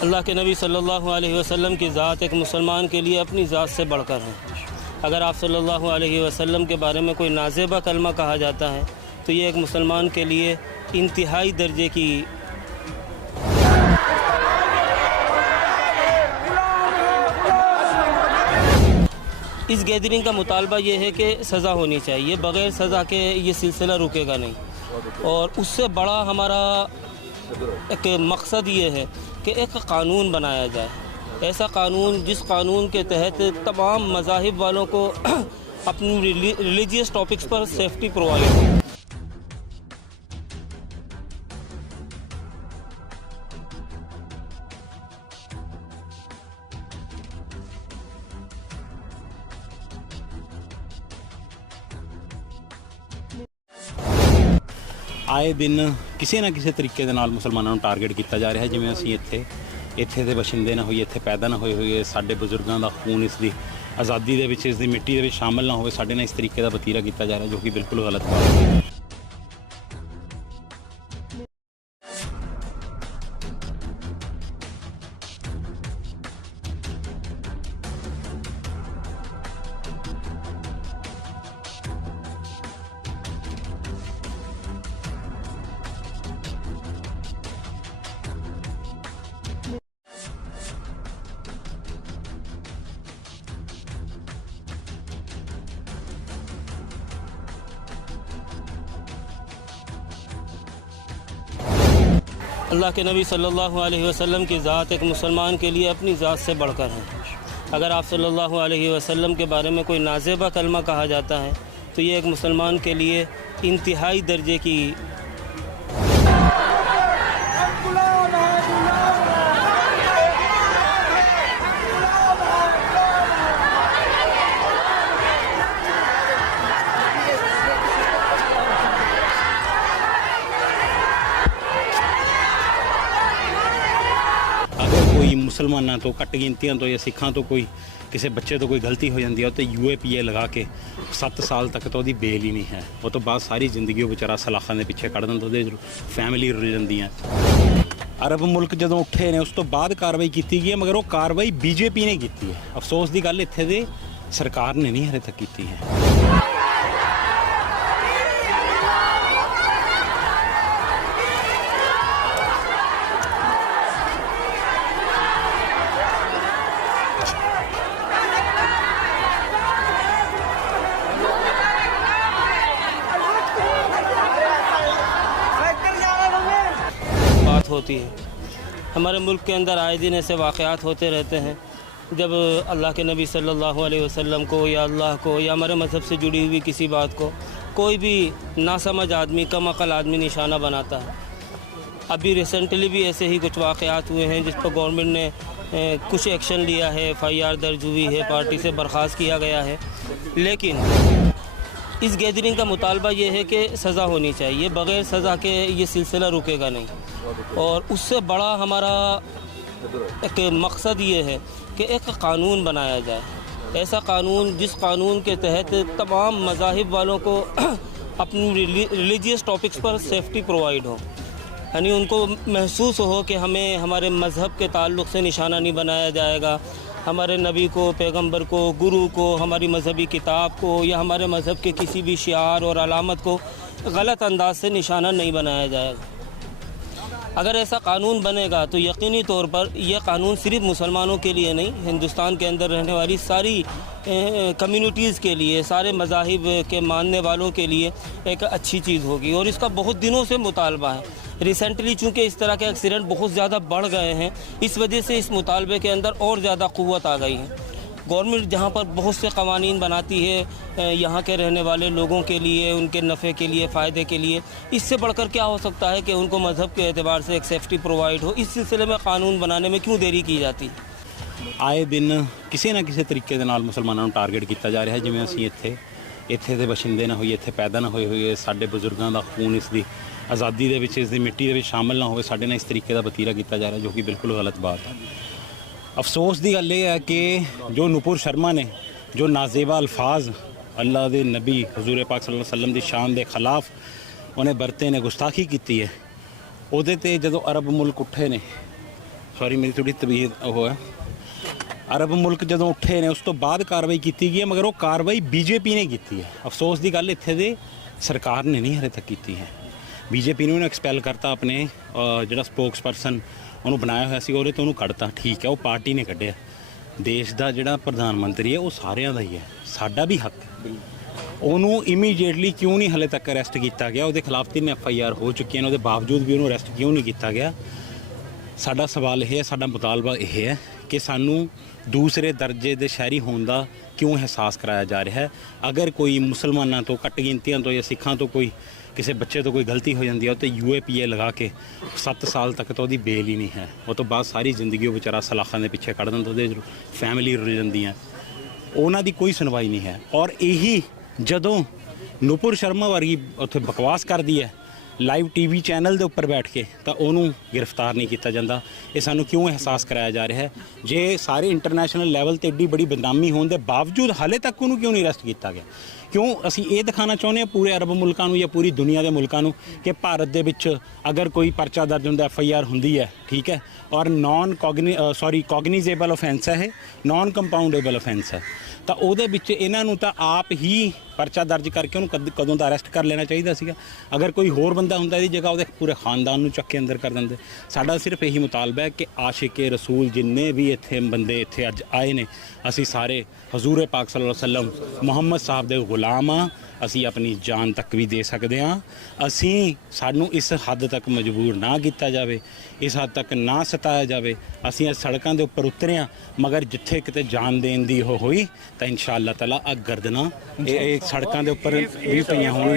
अल्लाह के नबी सल्लल्लाहु अलैहि वसल्लम की ज़ात एक मुसलमान के लिए अपनी ज़ात से बढ़कर है। अगर आप सल्लल्लाहु अलैहि वसल्लम के बारे में कोई नाज़ेबा कलमा कहा जाता है तो ये एक मुसलमान के लिए इंतहाई दर्जे की इस गैदरिंग का मुतालबा ये है कि सज़ा होनी चाहिए। बग़ैर सज़ा के ये सिलसिला रुकेगा नहीं। और उससे बड़ा हमारा एक मकसद ये है कि एक क़ानून बनाया जाए, ऐसा क़ानून जिस क़ानून के तहत तमाम मज़ाहिब वालों को अपनी रिलीजियस टॉपिक्स पर सेफ्टी प्रोवाइड हो। आए दिन किसी ना किसी तरीके ਦੇ ਨਾਲ ਮੁਸਲਮਾਨਾਂ ਨੂੰ ਟਾਰਗੇਟ ਕੀਤਾ ਜਾ ਰਿਹਾ ਹੈ। ਜਿਵੇਂ ਅਸੀਂ ਇੱਥੇ ਦੇ ਬਸ਼ਿੰਦੇ ਨਾ ਹੋਈਏ, ਇੱਥੇ ਪੈਦਾ ਨਾ ਹੋਏ ਸਾਡੇ ਬਜ਼ੁਰਗਾਂ ਦਾ ਖੂਨ ਇਸ ਦੀ ਆਜ਼ਾਦੀ ਦੇ ਵਿੱਚ, ਇਸ ਦੀ ਮਿੱਟੀ ਦੇ ਵਿੱਚ ਸ਼ਾਮਲ ਨਾ ਹੋਵੇ, ਸਾਡੇ ਨਾਲ ਇਸ ਤਰੀਕੇ ਦਾ ਵਤੀਰਾ ਕੀਤਾ ਜਾ ਰਿਹਾ ਜੋ ਕਿ ਬਿਲਕੁਲ ਗਲਤ ਬਾਤ ਹੈ। अल्लाह के नबी सल्लल्लाहु अलैहि वसल्लम की ज़ात एक मुसलमान के लिए अपनी ज़ात से बढ़कर है। अगर आप सल्लल्लाहु अलैहि वसल्लम के बारे में कोई नाज़ेबा कलमा कहा जाता है तो ये एक मुसलमान के लिए इंतहाई दर्जे की कोई मुसलमानों तो घट गिनतियों तो या सिखां तो कोई किसी बच्चे तो कोई गलती हो जाती है तो UAPA लगा के 7 साल तक तो वही बेल ही नहीं है। वो तो बाद सारी जिंदगी बेचारा सलाखों के पिछे कढ़ दें तो फैमिली रुल जाती है। अरब मुल्क जो उठे ने उस तो बाद कार्रवाई की गई है, मगर वो कार्रवाई BJP ने की है। अफसोस की गल इत्थे दे सरकार ने नहीं हले तक की है। होती है हमारे मुल्क के अंदर आए दिन ऐसे वाक़यात होते रहते हैं जब अल्लाह के नबी सल्लल्लाहु अलैहि वसल्लम को या अल्लाह को या हमारे मज़हब से जुड़ी हुई किसी बात को कोई भी नासमझ आदमी, कम अक़ल आदमी निशाना बनाता है। अभी रिसेंटली भी ऐसे ही कुछ वाक़यात हुए हैं जिस पर गवर्नमेंट ने कुछ एक्शन लिया है, FIR दर्ज हुई है, पार्टी से बर्खास्त किया गया है। लेकिन इस गैदरिंग का मुतालबा ये है कि सज़ा होनी चाहिए। बग़ैर सज़ा के ये सिलसिला रुकेगा नहीं। और उससे बड़ा हमारा एक मकसद ये है कि एक क़ानून बनाया जाए, ऐसा क़ानून जिस क़ानून के तहत तमाम मज़ाहिब वालों को अपनी रिलीजियस टॉपिक्स पर सेफ्टी प्रोवाइड हो। यानी उनको महसूस हो कि हमें हमारे मज़हब के ताल्लुक़ से निशाना नहीं बनाया जाएगा, हमारे नबी को, पैगंबर को, गुरु को, हमारी मजहबी किताब को या हमारे मज़हब के किसी भी शिआर और अलामत को गलत अंदाज से निशाना नहीं बनाया जाएगा। अगर ऐसा कानून बनेगा तो यकीनी तौर पर यह कानून सिर्फ मुसलमानों के लिए नहीं, हिंदुस्तान के अंदर रहने वाली सारी कम्युनिटीज़ के लिए, सारे मज़ाहिब के मानने वालों के लिए एक अच्छी चीज़ होगी। और इसका बहुत दिनों से मुतालबा है। रिसेंटली चूँकि इस तरह के एक्सीडेंट बहुत ज़्यादा बढ़ गए हैं, इस वजह से इस मुतालबे के अंदर और ज़्यादा क़ुव्वत आ गई है। गवर्नमेंट जहाँ पर बहुत से क़वानीन बनाती है यहाँ के रहने वाले लोगों के लिए, उनके नफ़े के लिए, फ़ायदे के लिए, इससे बढ़कर क्या हो सकता है कि उनको मज़हब के एतबार से एक सेफ्टी प्रोवाइड हो। इस सिलसिले में कानून बनाने में क्यों देरी की जाती है? आए दिन किसी ना किसी तरीके दे नाल मुसलमानों को टारगेट किया जा रहा है। जिवें असीं इत्थे दे बशिंदे ना होइए, इत्थे पैदा ना होए साडे बजुर्गों का खून इस दी आज़ादी दे विच, इस दी मिट्टी दे विच शामिल ना होवे, साडे नाल इस तरीके का वतीरा किया जा रहा है जो कि बिल्कुल गलत बात है। अफसोस की गल यह है कि जो नुपुर शर्मा ने जो नाजेबा अल्फाज अल्लाह के नबी हजूर पाक सल्लल्लाहु अलैहि वसल्लम की शान के खिलाफ उन्हें बरते ने, गुस्ताखी की है, उहदे ते जदों अरब मुल्क उठे ने, ਸੌਰੀ ਮੇਰੀ ਥੋੜੀ ਤਬੀਅਤ ਉਹ ਹੈ। ਅਰਬ ਮੁਲਕ ਜਦੋਂ ਉੱਠੇ ਨੇ ਉਸ ਤੋਂ ਬਾਅਦ ਕਾਰਵਾਈ ਕੀਤੀ ਗਈ ਹੈ, ਮਗਰ ਉਹ ਕਾਰਵਾਈ ਬੀਜੇਪੀ ਨੇ ਕੀਤੀ ਹੈ। ਅਫਸੋਸ ਦੀ ਗੱਲ ਇੱਥੇ ਦੇ ਸਰਕਾਰ ਨੇ ਨਹੀਂ ਹਲੇ ਤੱਕ ਕੀਤੀ ਹੈ। ਬੀਜੇਪੀ ਨੇ ਉਹਨੂੰ ਐਕਸਪੈਲ ਕਰਤਾ, ਆਪਣੇ ਜਿਹੜਾ ਸਪੋਕਸ ਪਰਸਨ ਉਹਨੂੰ ਬਣਾਇਆ ਹੋਇਆ ਸੀ ਉਹਦੇ ਤੋਂ ਉਹਨੂੰ ਕੱਢਤਾ। ਠੀਕ ਹੈ, ਉਹ ਪਾਰਟੀ ਨੇ ਕੱਢਿਆ। ਦੇਸ਼ ਦਾ ਜਿਹੜਾ ਪ੍ਰਧਾਨ ਮੰਤਰੀ ਹੈ ਉਹ ਸਾਰਿਆਂ ਦਾ ਹੀ ਹੈ, ਸਾਡਾ ਵੀ ਹੱਕ ਹੈ। ਉਹਨੂੰ ਇਮੀਡੀਏਟਲੀ ਕਿਉਂ ਨਹੀਂ ਹਲੇ ਤੱਕ ਅਰੈਸਟ ਕੀਤਾ ਗਿਆ? ਉਹਦੇ ਖਿਲਾਫ 3 FIR ਹੋ ਚੁੱਕੀਆਂ ਨੇ, ਉਹਦੇ ਬਾਵਜੂਦ ਵੀ ਉਹਨੂੰ ਅਰੈਸਟ ਕਿਉਂ ਨਹੀਂ ਕੀਤਾ ਗਿਆ? ਸਾਡਾ ਸਵਾਲ ਇਹ ਹੈ, ਸਾਡਾ ਮੁਤਾਲਬਾ ਇਹ ਹੈ ਕਿ ਸਾਨੂੰ ਦੂਸਰੇ ਦਰਜੇ ਦੇ ਸ਼ਹਿਰੀ ਹੋਣ ਦਾ ਕਿਉਂ ਅਹਿਸਾਸ ਕਰਾਇਆ ਜਾ ਰਿਹਾ ਹੈ? ਅਗਰ ਕੋਈ ਮੁਸਲਮਾਨਾਂ ਤੋਂ, ਘੱਟ ਗਿਣਤੀਆਂ ਤੋਂ ਜਾਂ ਸਿੱਖਾਂ ਤੋਂ ਕੋਈ ਕਿਸੇ ਬੱਚੇ ਤੋਂ ਕੋਈ ਗਲਤੀ ਹੋ ਜਾਂਦੀ ਹੈ, ਉਹ ਤੇ UAPA ਲਗਾ ਕੇ 7 ਸਾਲ ਤੱਕ ਤਾਂ ਉਹਦੀ ਬੇਲ ਹੀ ਨਹੀਂ ਹੈ। ਉਹ ਤੋਂ ਬਾਅਦ ਸਾਰੀ ਜ਼ਿੰਦਗੀ ਉਹ ਵਿਚਾਰਾ ਸਲਾਖਾਂ ਦੇ ਪਿੱਛੇ ਕੱਢ ਦਿੰਦਾ, ਉਹਦੇ ਫੈਮਿਲੀ ਰੁਲ ਜਾਂਦੀਆਂ, ਉਹਨਾਂ ਦੀ ਕੋਈ ਸੁਣਵਾਈ ਨਹੀਂ ਹੈ। ਔਰ ਇਹੀ ਜਦੋਂ ਨੂਪੁਰ ਸ਼ਰਮਾ ਵਰਗੀ ਉੱਥੇ ਬਕਵਾਸ ਕਰਦੀ ਹੈ ਲਾਈਵ TV ਚੈਨਲ ਦੇ ਉੱਪਰ ਬੈਠ ਕੇ, ਤਾਂ ਉਹਨੂੰ ਗ੍ਰਿਫਤਾਰ ਨਹੀਂ ਕੀਤਾ ਜਾਂਦਾ। ਇਹ ਸਾਨੂੰ ਕਿਉਂ ਅਹਿਸਾਸ ਕਰਾਇਆ ਜਾ ਰਿਹਾ ਹੈ? ਜੇ ਸਾਰੇ ਇੰਟਰਨੈਸ਼ਨਲ ਲੈਵਲ ਤੇ ਏਡੀ ਬੜੀ ਬਦਨਾਮੀ ਹੋਣ ਦੇ ਬਾਵਜੂਦ ਹਾਲੇ ਤੱਕ ਉਹਨੂੰ ਕਿਉਂ ਨਹੀਂ ਅਰੈਸਟ ਕੀਤਾ ਗਿਆ? ਕਿਉਂ? ਅਸੀਂ ਇਹ ਦਿਖਾਉਣਾ ਚਾਹੁੰਦੇ ਹਾਂ ਪੂਰੇ ਅਰਬ ਮੁਲਕਾਂ ਨੂੰ ਜਾਂ ਪੂਰੀ ਦੁਨੀਆ ਦੇ ਮੁਲਕਾਂ ਨੂੰ ਕਿ ਭਾਰਤ ਦੇ ਵਿੱਚ ਅਗਰ ਕੋਈ ਪਰਚਾ ਦਰਜ ਹੁੰਦਾ, FIR ਹੁੰਦੀ ਹੈ, ਠੀਕ ਹੈ, ਔਰ ਕੋਗਨੀਜ਼ੇਬਲ ਆਫੈਂਸ ਹੈ, ਇਹ ਨਾਨ ਕੰਪਾਊਂਡੇਬਲ ਆਫੈਂਸ ਹੈ, ਤਾਂ ਉਹਦੇ ਵਿੱਚ ਇਹਨਾਂ ਨੂੰ ਤਾਂ ਆਪ ਹੀ ਪਰਚਾ ਦਰਜ ਕਰਕੇ ਉਹਨੂੰ ਕਦੋਂ ਦਾ ਅਰੈਸਟ ਕਰ ਲੈਣਾ ਚਾਹੀਦਾ ਸੀਗਾ। ਅਗਰ ਕੋਈ ਹੋਰ ਬੰਦਾ ਹੁੰਦਾ ਇਹਦੀ ਜਗ੍ਹਾ, ਉਹਦੇ ਪੂਰੇ ਖਾਨਦਾਨ ਨੂੰ ਚੱਕ ਕੇ ਅੰਦਰ ਕਰ ਦਿੰਦੇ। ਸਾਡਾ ਸਿਰਫ ਇਹੀ ਮੁਤਾਲਬਾ ਹੈ ਕਿ ਆਸ਼ਿਕੇ ਰਸੂਲ ਜਿੰਨੇ ਵੀ ਇੱਥੇ ਬੰਦੇ ਇੱਥੇ ਅੱਜ ਆਏ ਨੇ, ਅਸੀਂ ਸਾਰੇ ਹਜ਼ੂਰ ਪਾਕ ਸੱਲੱਲਾਹੁ ਅਲੈਹਿ ਵਸੱਲਮ ਮੁਹੰਮਦ ਸਾਹਿਬ ਦੇ ਗੁਲਾਮ ਹਾਂ। ਅਸੀਂ ਆਪਣੀ ਜਾਨ ਤੱਕ ਵੀ ਦੇ ਸਕਦੇ ਹਾਂ। ਸਾਨੂੰ ਇਸ ਹੱਦ ਤੱਕ ਮਜਬੂਰ ਨਾ ਕੀਤਾ ਜਾਵੇ, ਇਸ ਹੱਦ ਤੱਕ ਨਾ ਸਤਾਇਆ ਜਾਵੇ। ਅਸੀਂ ਇਸ ਸੜਕਾਂ ਦੇ ਉੱਪਰ ਉਤਰੇ ਹਾਂ, ਮਗਰ ਜਿੱਥੇ ਕਿਤੇ ਜਾਨ ਦੇਣ ਦੀ ਉਹ ਹੋਈ ਤਾਂ ਇਨਸ਼ਾ ਅੱਲਾਹ ਤਾਲਾ ਗਰਦਨਾਂ ਇਹ ਸੜਕਾਂ ਦੇ ਉੱਪਰ ਵੀ ਪਈਆਂ ਹੋਣਗੀਆਂ।